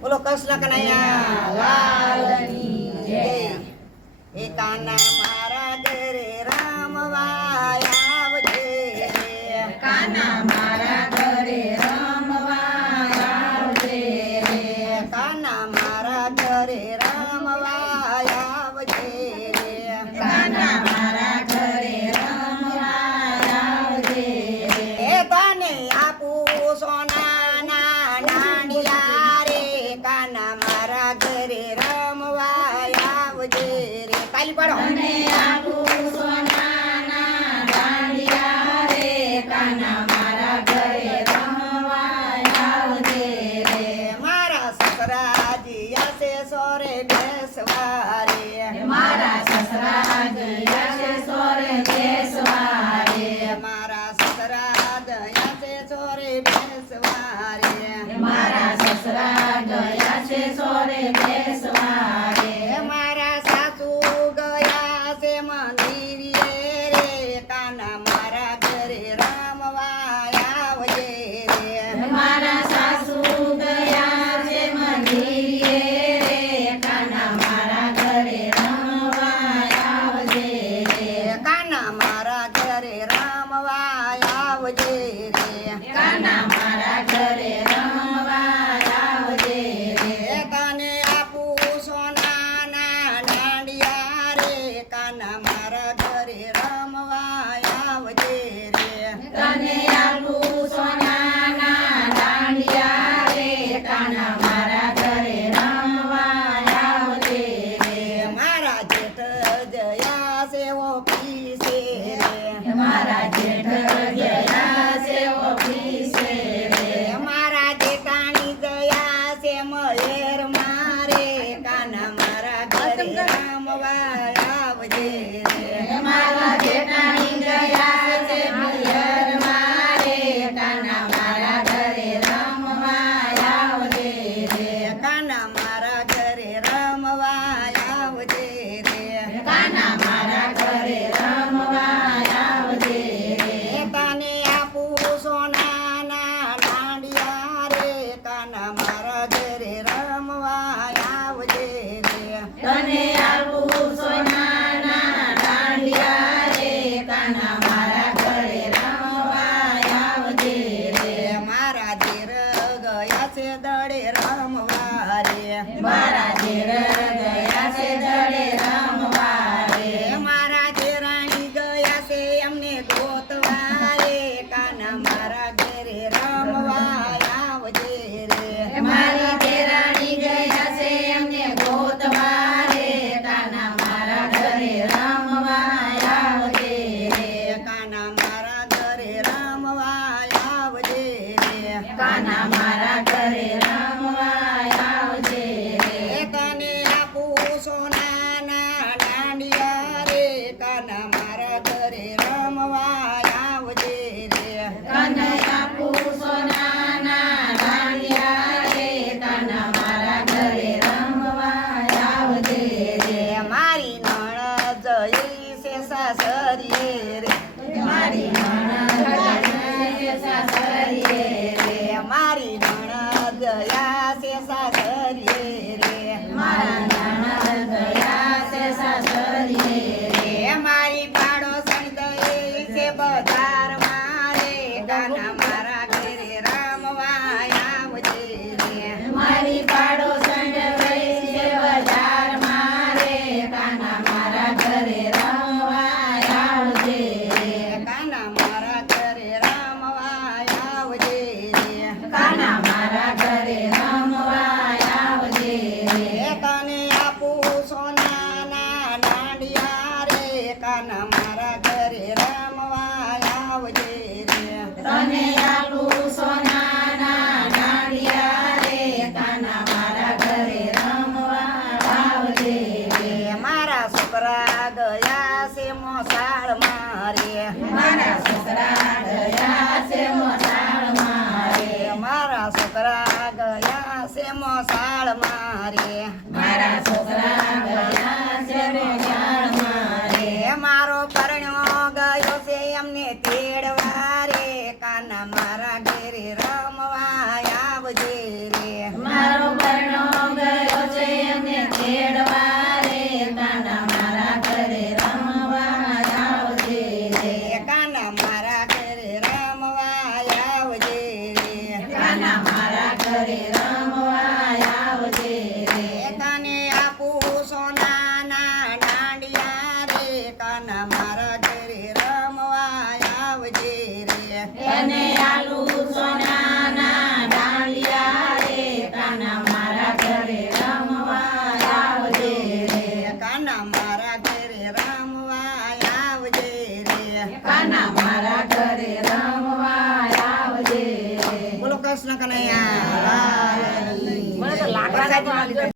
બોલો કૃષ્ણ કનૈયા લાલની જય. એ કાના મારા ઘરે રમવા આવજે રે. કાના મારા ઘરે રમવા આવજે રે. કાના મારા ઘરે રમવા આવજે રે. કાના મારા ઘરે રમવા આવજે રે. એ તને આપું સોનાના નાણિયા રે. કાના મારા ઘરે રમવા આવજે રે. કાલી પાડો. તને આપું સોનાના દાંડિયા રે. કાના મારા ઘરે રમવા આવજે રે. મારા સસરાજી આસે સોરે બેસવા રે. મારા સસરા ગયા છે સોરે બેસવા રે. મારા સસરા દયા છે સોરે બેસવા રે. મારા સસરા ગયા છે સોરે બેસવા રે. મારા સાસુ ગયા છે મંદિરે રે. કાના મારા ઘરે રમવા આવજે રે. મારા સાસુ ગયા છે મંદિરે રે. કાના મારા ઘરે રમવા આવજે રે. કાના મારા ઘરે રમવા આવજે રે. કાના મારા ઘરે રમવા આવજે રે. તને આપું સોનાના નાણિયા રે. કાના મારા ઘરે રમવા આવજે રે. તને આપું સોનાના દાંડિયા રે. કાના મારા ઘરે રમવા આવજે રે. મારા જેઠ જયા છે ઓફિસે રે. મારા જેઠ ગયા છે ઓફિસે રે. મારા જેઠાણી જયા છે મહેર મારે. કાના મારા ઘરે રમવા આવજે રે. મારા જેઠાણી ગયા છે પિયર મારે. કાના મારા ઘરે રમવા આવજે રે. કાના મારા ઘરે રમવા આવજે રે. કાના મારા ઘરે રમવા આવજે રે. તને આપું સોનાના નાણિયા રે. કાના મારા ઘરે રમવા આવજે રે. તને આપું સોનાના દાંડિયા રે. કાના મારા ઘરે રમવા આવજે રે. મારા ધીર ગયા છે દડે રમવા રે. મારા ઘેર ગયા છે દડે રમવા રે. મારા ધીરાણી ગયા છે એમને ગોતવા રે. કાના મારા ઘરે રમવા આવજે રે. મારી દેરાણી ગયા છે એમને ગોતવા રે. કાના મારા ઘરે રમવા આવજે રે. કાના મારા ઘરે રમવા આવજે રે. કાના મારા ઘરે રમવા આવજે રે. તને આપું સોનાના નાણિયા રે. કાના મારા ઘરે રમવા આવજે રે. તને આપું સોનાના દાંડિયા રે. કાના મારા ઘરે રમવા આવજે રે. મારી નણદ જઈ છે સાસરીએ રે. મારી નણંદ ગયા છે સાસરીએ રે. મારી નણદ ગયા છે સાસરીએ રે. મારા નણંદ ગયા છે સાસરીએ રે. મારી પાડોશણ ગઈ છે બજાર મારે. કાના મારા ઘરે રમવા આવજે રે. મારી પાડોશણ ગઈ છે બજાર મારે. કાના મારા ઘરે રમવા આવજે રે. કાના મારા ઘરે રમવા આવજે રે. કાના મારા ઘરે રમવા આવજે રે. તને આપું સોનાના નાણિયા રે. કાના મારા ઘરે રમવા આવજે રે. તને આપું સોનાના દાંડિયા રે. કાના મારા ઘરે રમવા આવજે રે. મારા છોકરા ગયા છે મોસાળ મારે. મારા સસરા ગયા છે મોસાળ મારે. મારા છોકરા ગયા છે મોસાળ મારે. મારા છોકરા ગયા છે મોસાળ મારે. મારો પરણ્યો ગયો છે એમને તેડવા રે. કાના મારા ઘરે રમવા આવજે રે. મારો પરણો મારા ઘરે રમવા આવજે રે કાના મારા ઘરે રમવા આવજે. બોલો કૃષ્ણ કનૈયા લાલની. મને તો લાકડા વરસાદી